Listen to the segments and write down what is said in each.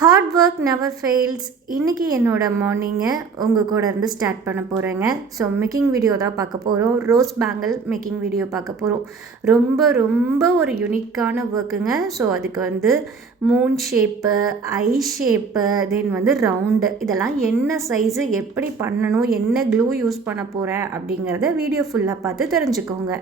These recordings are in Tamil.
Hard work never fails. இன்றைக்கி என்னோடய மார்னிங்கை உங்கள் கூட இருந்து ஸ்டார்ட் பண்ண போகிறேங்க. ஸோ மேக்கிங் வீடியோ தான் பார்க்க போகிறோம். ரோஸ் பேங்கிள் மேக்கிங் வீடியோ பார்க்க போகிறோம். ரொம்ப ரொம்ப ஒரு யுனிக்கான ஒர்க்குங்க. ஸோ அதுக்கு மூன் ஷேப்பு, ஐ ஷேப்பு, தென் ரவுண்டு, இதெல்லாம் என்ன சைஸு, எப்படி பண்ணணும், என்ன க்ளூ யூஸ் பண்ண போகிறேன் அப்படிங்கிறத வீடியோ ஃபுல்லாக பார்த்து தெரிஞ்சுக்கோங்க.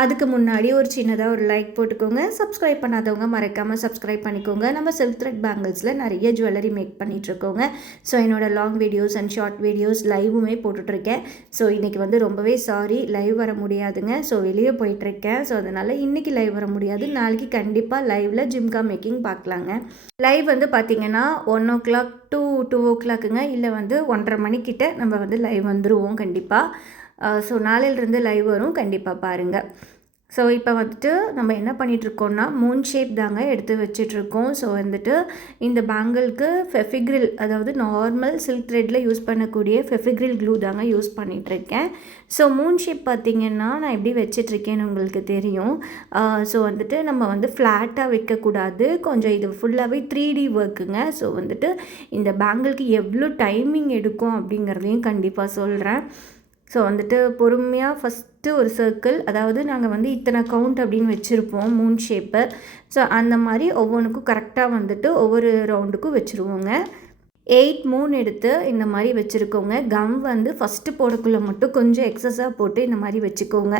அதுக்கு முன்னாடி ஒரு சின்னதாக ஒரு லைக் போட்டுக்கோங்க. சப்ஸ்கிரைப் பண்ணாதவங்க மறக்காமல் சப்ஸ்கிரைப் பண்ணிக்கோங்க. நம்ம சில்க் த்ரெட் பேங்கிள்ஸில் நிறைய ஜுவல்லரி மேக் பண்ணிகிட்ருக்கோங்க. ஸோ என்னோடய long videos and short videos லைவுமே போட்டுட்ருக்கேன். ஸோ இன்றைக்கி ரொம்பவே சாரி, லைவ் வர முடியாதுங்க. ஸோ வெளியே போயிட்டுருக்கேன். ஸோ அதனால் இன்றைக்கி லைவ் வர முடியாது. நாளைக்கு கண்டிப்பாக லைவில் ஜிம்கா மேக்கிங் பார்க்கலாங்க. லைவ் பார்த்திங்கன்னா 1 o'clock to 2 o'clockங்க, இல்லை 1:30 மணிக்கிட்ட நம்ம லைவ் வந்துடுவோம் கண்டிப்பாக. ஸோ நாளையிலிருந்து லைவ் வரும், கண்டிப்பாக பாருங்கள். ஸோ இப்போ நம்ம என்ன பண்ணிகிட்ருக்கோம்னா மூன் ஷேப் தாங்க எடுத்து வச்சிட்ருக்கோம். ஸோ இந்த பேங்கிளுக்கு ஃபெஃபிக்ரில், அதாவது நார்மல் சில்க் த்ரெட்டில் யூஸ் பண்ணக்கூடிய ஃபெஃபிக்ரில் க்ளூ தாங்க யூஸ் பண்ணிகிட்ருக்கேன். ஸோ மூன் ஷேப் பார்த்திங்கன்னா நான் எப்படி வச்சிட்ருக்கேன்னு உங்களுக்கு தெரியும். ஸோ நம்ம ஃப்ளாட்டாக வைக்கக்கூடாது. கொஞ்சம் இது ஃபுல்லாகவே 3D ஒர்க்குங்க. ஸோ இந்த பேங்கிளுக்கு எவ்வளோ டைமிங் எடுக்கும் அப்படிங்கிறதையும் கண்டிப்பாக சொல்கிறேன். ஸோ பொறுமையாக ஃபஸ்ட்டு ஒரு சர்க்கிள், அதாவது நாங்கள் இத்தனை கவுண்ட் அப்படின்னு வச்சுருப்போம் மூன் ஷேப்பை. ஸோ அந்த மாதிரி ஒவ்வொன்றுக்கும் கரெக்டாக ஒவ்வொரு ரவுண்டுக்கும் வச்சுருவோங்க. 8 மூன் எடுத்து இந்த மாதிரி வச்சுருக்கோங்க. கம் ஃபஸ்ட்டு போடக்குள்ளே மட்டும் கொஞ்சம் எக்ஸஸாக போட்டு இந்த மாதிரி வச்சுக்கோங்க.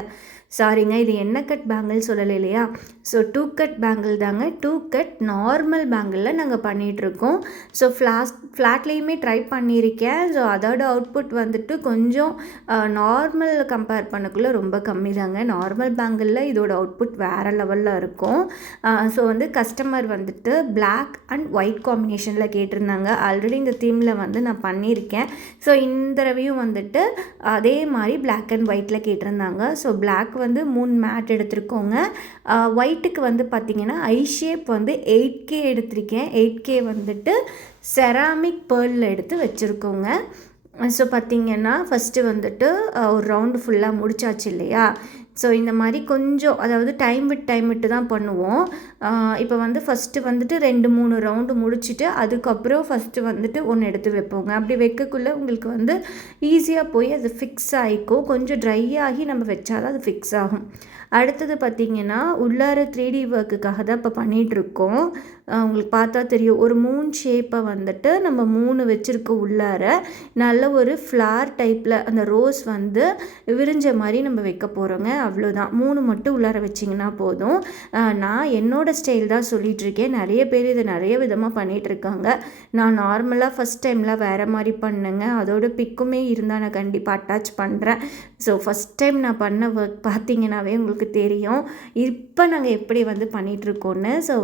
சாரிங்க, இது என்ன கட் பேங்கிள் சொல்லலை இல்லையா. ஸோ 2 கட் பேங்கிள் தாங்க. 2 கட் நார்மல் பேங்கிளில் நாங்கள் பண்ணிகிட்ருக்கோம். ஸோ ஃப்ளாட்லேயுமே ட்ரை பண்ணியிருக்கேன். ஸோ அதோட அவுட்புட் கொஞ்சம் நார்மல் கம்பேர் பண்ணக்குள்ளே ரொம்ப கம்மி தாங்க. நார்மல் பேங்கிளில் இதோட அவுட்புட் வேறு லெவலில் இருக்கும். So customer black and white காம்பினேஷனில் கேட்டிருந்தாங்க. ஆல்ரெடி இந்த தீமில் நான் பண்ணியிருக்கேன். ஸோ இந்த தடவையும் அதே மாதிரி பிளாக் அண்ட் ஒயிட்டில் கேட்டிருந்தாங்க. ஸோ பிளாக் 3 மேட் எடுத்திருக்கோங்க. ஒயிட்டுக்கு பார்த்திங்கன்னா ஐ ஷேப் 8K எடுத்திருக்கேன். 8K செராமிக் பேர்லில் எடுத்து வச்சுருக்கோங்க. ஸோ பார்த்திங்கன்னா ஃபஸ்ட்டு ஒரு ரவுண்டு ஃபுல்லாக முடிச்சாச்சு இல்லையா. ஸோ இந்த மாதிரி கொஞ்சம், அதாவது டைம் விட்டு தான் பண்ணுவோம். இப்போ ஃபஸ்ட்டு 2-3 ரவுண்டு முடிச்சுட்டு அதுக்கப்புறம் ஃபஸ்ட்டு 1 எடுத்து வைப்போங்க. அப்படி வைக்கக்குள்ளே உங்களுக்கு ஈஸியாக போய் அது ஃபிக்ஸ் ஆகிக்கும். கொஞ்சம் ட்ரை ஆகி நம்ம வச்சாதான் அது ஃபிக்ஸ் ஆகும். அடுத்தது பார்த்திங்கன்னா உள்ளார 3D ஒர்க்குக்காக தான் இப்போ பண்ணிகிட்ருக்கோம். உங்களுக்கு பார்த்தா தெரியும், ஒரு மூன் ஷேப்பை நம்ம 3 வச்சுருக்கோம். உள்ளார நல்ல ஒரு ஃப்ளார் டைப்பில் அந்த ரோஸ் விரிஞ்ச மாதிரி நம்ம வைக்க போகிறோங்க. அவ்வளோதான், 3 மட்டும் உள்ளார வச்சிங்கன்னா போதும். நான் என்னோடய ஸ்டைல் தான் சொல்லிகிட்ருக்கேன். நிறைய பேர் இதை நிறைய விதமாக பண்ணிகிட்ருக்காங்க. நான் நார்மலாக ஃபஸ்ட் டைமில் வேறு மாதிரி பண்ணுங்க. அதோட பிக்குமே இருந்தால் நான் கண்டிப்பாக அட்டாச் பண்ணுறேன். ஸோ ஃபஸ்ட் டைம் நான் பண்ண ஒர்க் பார்த்திங்கனாவே உங்களுக்கு தெரியும் இப்போ நாங்கள் எப்படி பண்ணிகிட்ருக்கோன்னு. ஸோ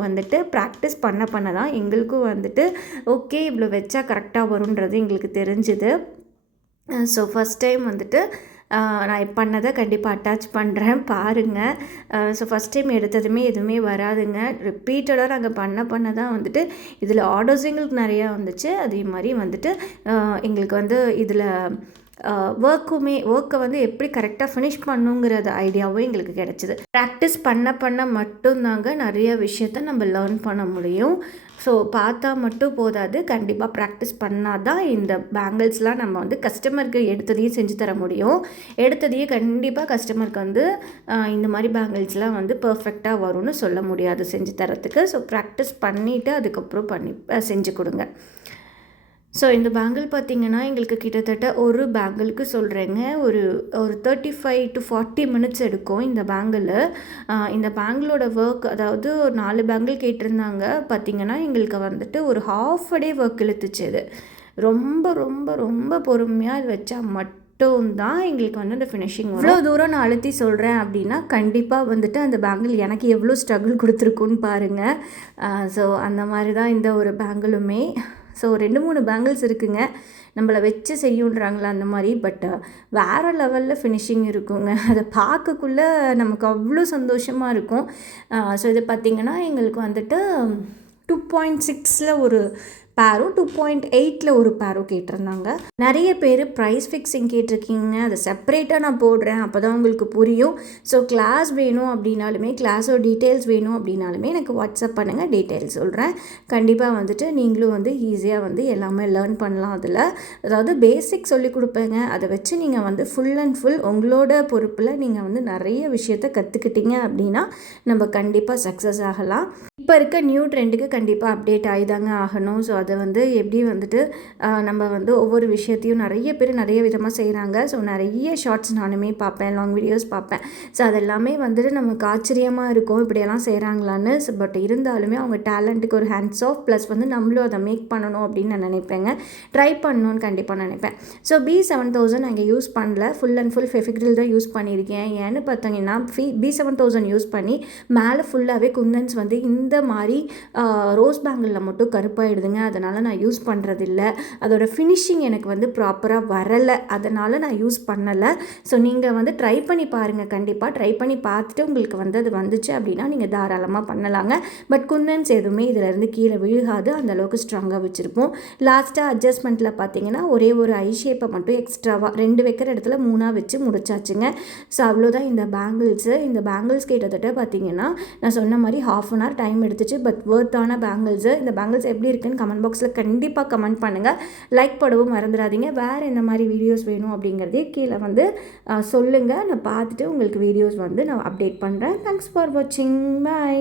ப்ராக்டிஸ் பண்ண தான் எங்களுக்கும் ஓகே இவ்வளோ வச்சா கரெக்டாக வரும்ன்றது எங்களுக்கு தெரிஞ்சுது. ஸோ ஃபஸ்ட் டைம் நான் பண்ணதை கண்டிப்பாக அட்டாச் பண்ணுறேன், பாருங்கள். ஸோ ஃபஸ்ட் டைம் எடுத்ததுமே எதுவுமே வராதுங்க. ரிப்பீட்டடாக நாங்கள் பண்ண தான் இதில் ஆர்டர்ஸ் எங்களுக்கு நிறையா வந்துச்சு. அதே மாதிரி எங்களுக்கு இதில் ஒர்க்கை எப்படி கரெக்டாக ஃபினிஷ் பண்ணுங்கிறது ஐடியாவும் எங்களுக்கு கிடச்சிது. ப்ராக்டிஸ் பண்ண மட்டும்தாங்க நிறைய விஷயத்த நம்ம லேர்ன் பண்ண முடியும். ஸோ பார்த்தா மட்டும் போதாது, கண்டிப்பாக ப்ராக்டிஸ் பண்ணால் தான் இந்த பேங்கிள்ஸ்லாம் நம்ம கஸ்டமருக்கு எடுத்ததையும் செஞ்சு தர முடியும். எடுத்ததையே கண்டிப்பாக கஸ்டமருக்கு இந்த மாதிரி பேங்கிள்ஸ்லாம் பர்ஃபெக்டாக வரும்னு சொல்ல முடியாது செஞ்சு தரத்துக்கு. ஸோ ப்ராக்டிஸ் பண்ணிவிட்டு அதுக்கப்புறம் செஞ்சு கொடுங்க. ஸோ இந்த பேங்கிள் பார்த்திங்கன்னா எங்களுக்கு கிட்டத்தட்ட ஒரு பேங்கிளுக்கு சொல்கிறேங்க ஒரு 35 to 40 மினிட்ஸ் எடுக்கும் இந்த பேங்கிள். இந்த பேங்கிளோட ஒர்க், அதாவது ஒரு 4 பேங்கிள் கேட்டிருந்தாங்க. பார்த்திங்கன்னா எங்களுக்கு ஒரு half a day ஒர்க் இழுத்துச்சு. இது ரொம்ப ரொம்ப ரொம்ப பொறுமையாக இது வச்சா தான் எங்களுக்கு அந்த ஃபினிஷிங் வரும். இவ்வளோ தூரம் நான் அழுத்தி சொல்கிறேன் அப்படின்னா கண்டிப்பாக அந்த பேங்கிள் எனக்கு எவ்வளோ ஸ்ட்ரகிள் கொடுத்துருக்குன்னு பாருங்கள். ஸோ அந்த மாதிரி தான் இந்த ஒரு பேங்கிளுமே. ஸோ 2-3 பேங்கிள்ஸ் இருக்குங்க, நம்மளை வச்சு செய்யுன்றாங்களா அந்த மாதிரி. பட் வேறு லெவலில் ஃபினிஷிங் இருக்குங்க. அதை பார்க்கக்குள்ளே நமக்கு அவ்வளோ சந்தோஷமாக இருக்கும். ஸோ இது பார்த்திங்கன்னா எங்களுக்கு 2.6 ஒரு பேரும் 2.8 ஒரு பேரும் கேட்டிருந்தாங்க. நிறைய பேர் ப்ரைஸ் ஃபிக்ஸிங் கேட்டிருக்கீங்க. அதை செப்பரேட்டாக நான் போடுறேன், அப்போ தான் உங்களுக்கு புரியும். ஸோ கிளாஸ் வேணும் அப்படின்னாலுமே, கிளாஸோட டீட்டெயில்ஸ் வேணும் அப்படின்னாலுமே எனக்கு வாட்ஸ்அப் பண்ணுங்கள், டீட்டெயில்ஸ் சொல்கிறேன். கண்டிப்பாக வந்துட்டு நீங்களும் வந்து ஈஸியாக வந்து எல்லாமே லேர்ன் பண்ணலாம். அதில் அதாவது பேசிக் சொல்லிக் கொடுப்பேங்க. அதை வச்சு நீங்கள் வந்து ஃபுல் அண்ட் ஃபுல் உங்களோட பொறுப்பில் நீங்கள் வந்து நிறைய விஷயத்த கற்றுக்கிட்டீங்க அப்படின்னா நம்ம கண்டிப்பாக சக்ஸஸ் ஆகலாம். இப்போ இருக்க நியூ ட்ரெண்டுக்கு கண்டிப்பாக அப்டேட் ஆகிதாங்க ஆகணும். ஸோ அதை வந்து எப்படி வந்துட்டு நம்ம வந்து ஒவ்வொரு விஷயத்தையும் நிறைய பேர் நிறைய விதமாக செய்கிறாங்க. ஸோ நிறைய ஷார்ட்ஸ் நானுமே பார்ப்பேன், லாங் வீடியோஸ் பார்ப்பேன். ஸோ அதெல்லாமே வந்துட்டு நமக்கு ஆச்சரியமாக இருக்கும், இப்படியெல்லாம் செய்கிறாங்களான்னு. பட் இருந்தாலுமே அவங்க டேலண்ட்டுக்கு ஒரு ஹேண்ட்ஸ் ஆஃப், ப்ளஸ் வந்து நம்மளும் அதை மேக் பண்ணணும் அப்படின்னு நான் நினைப்பேங்க. ட்ரை பண்ணணும்னு கண்டிப்பாக நினைப்பேன். ஸோ B7000 நான் இங்கே யூஸ் பண்ணல, ஃபுல் அண்ட் ஃபுல் ஃபெவிக்ரில் தான் யூஸ் பண்ணியிருக்கேன். ஏன்னு பார்த்தீங்கன்னா B7000 யூஸ் பண்ணி மேலே ஃபுல்லாகவே குந்தன்ஸ் வந்து இந்த மாதிரி ரோஸ் பேங்கிளில் மட்டும் கருப்பாயிடுதுங்க. அதனால் நான் யூஸ் பண்ணுறதில்ல. அதோட ஃபினிஷிங் எனக்கு வந்து ப்ராப்பராக வரலை, அதனால் நான் யூஸ் பண்ணலை. ஸோ நீங்கள் வந்து ட்ரை பண்ணி பாருங்கள். கண்டிப்பாக ட்ரை பண்ணி பார்த்துட்டு உங்களுக்கு வந்து அது வந்துச்சு அப்படின்னா நீங்கள் தாராளமாக பண்ணலாங்க. பட் குந்தன்ஸ் எதுவுமே இதிலேருந்து கீழே விழுகாது, அந்தளவுக்கு ஸ்ட்ராங்காக வச்சுருப்போம். லாஸ்ட்டாக அட்ஜஸ்ட்மெண்ட்டில் பார்த்தீங்கன்னா ஒரே ஒரு ஐ ஷேப்பை மட்டும் எக்ஸ்ட்ராவாக 2 வைக்கிற இடத்துல 3 வச்சு முடிச்சாச்சுங்க. ஸோ அவ்வளோதான் இந்த பேங்கிள்ஸு. இந்த பேங்கிள்ஸ் கிட்டத்தட்ட பார்த்தீங்கன்னா நான் சொன்ன மாதிரி ½ அன் ஹவர் டைம் எடுத்துச்சு. பட் வர்த்தான பேங்கிள்ஸு. இந்த பேங்கிள்ஸ் எப்படி இருக்குன்னு கமெண்ட் பாக்ஸில் கண்டிப்பாக கமெண்ட் பண்ணுங்கள். லைக் போடவும் மறந்துடாதீங்க. வேறு எந்த மாதிரி வீடியோஸ் வேணும் அப்படிங்கிறதே கீழே வந்து சொல்லுங்கள். நான் பார்த்துட்டு உங்களுக்கு வீடியோஸ் வந்து நான் அப்டேட் பண்ணுறேன். தேங்க்ஸ் ஃபார் வாட்சிங். பை.